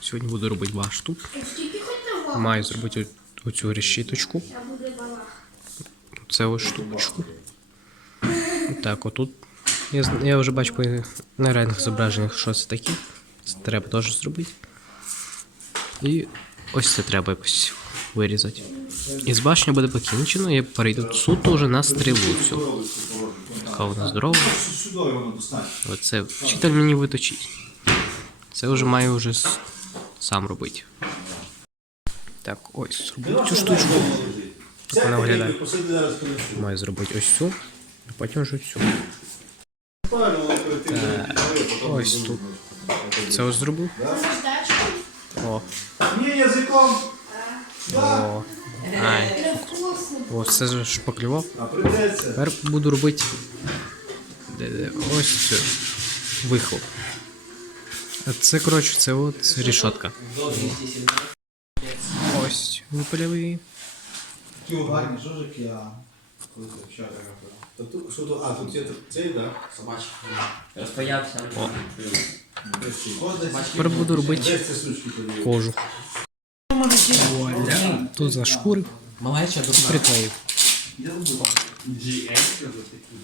Сьогодні буду робити хоч того? Маю зробити оцю решіточку. Це ось штучку. Так, отут. Я, я вже бачу по нереальних зображеннях, що це таке. Це треба теж зробити. І ось це треба якось вирізати. І з башні буде покінчено, я перейду суто вже на стрілу цю. Така вона здорова. Оце вчитель мені виточить. Це вже маю вже сам робити. Так, ось, зробив цю штучку. Так вона виглядає. Маю зробити ось цю, а потім вже цю. Потім Ось тут. Це ось зробив. О, о. Ай. Ось це ж шпаклював. Тепер буду робити ось цю вихлоп. А це, коротше, це от рішотка. Ось випалили. Такі гарні, що ж я. Та тут, що тут, а тут є цей, так? Розпаявся. О. Ось Тепер буду робити Десь ці сучки подивись. кожу. Вуаля. Тут зашкурив, Малеча до приклеїв.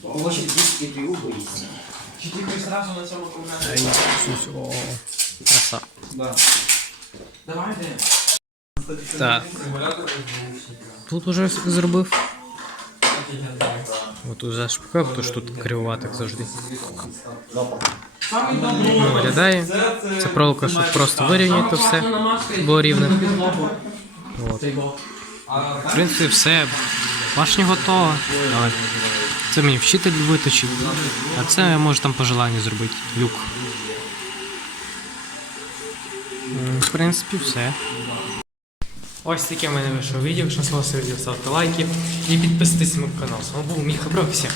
Овочі дві і боїться. Чи тільки зразу на цьому комнаті? Щось, О, краса. Давай де. Так. Тут уже зробив. От уже шпакав, тому що тут кривувато, як завжди. Ну, виглядає. Це проволока, щоб просто вирівняти то все. було рівне. От. В принципі, все. Башня готова. Але це мені вчитель виточив. А це я можу там по желанню зробити. Люк. В принципі, все. Ось таке в мене вийшло відео. Якщо сподобалося відео, ставте лайки і підписуйтесь на мій канал. З вами був Міха Броксі.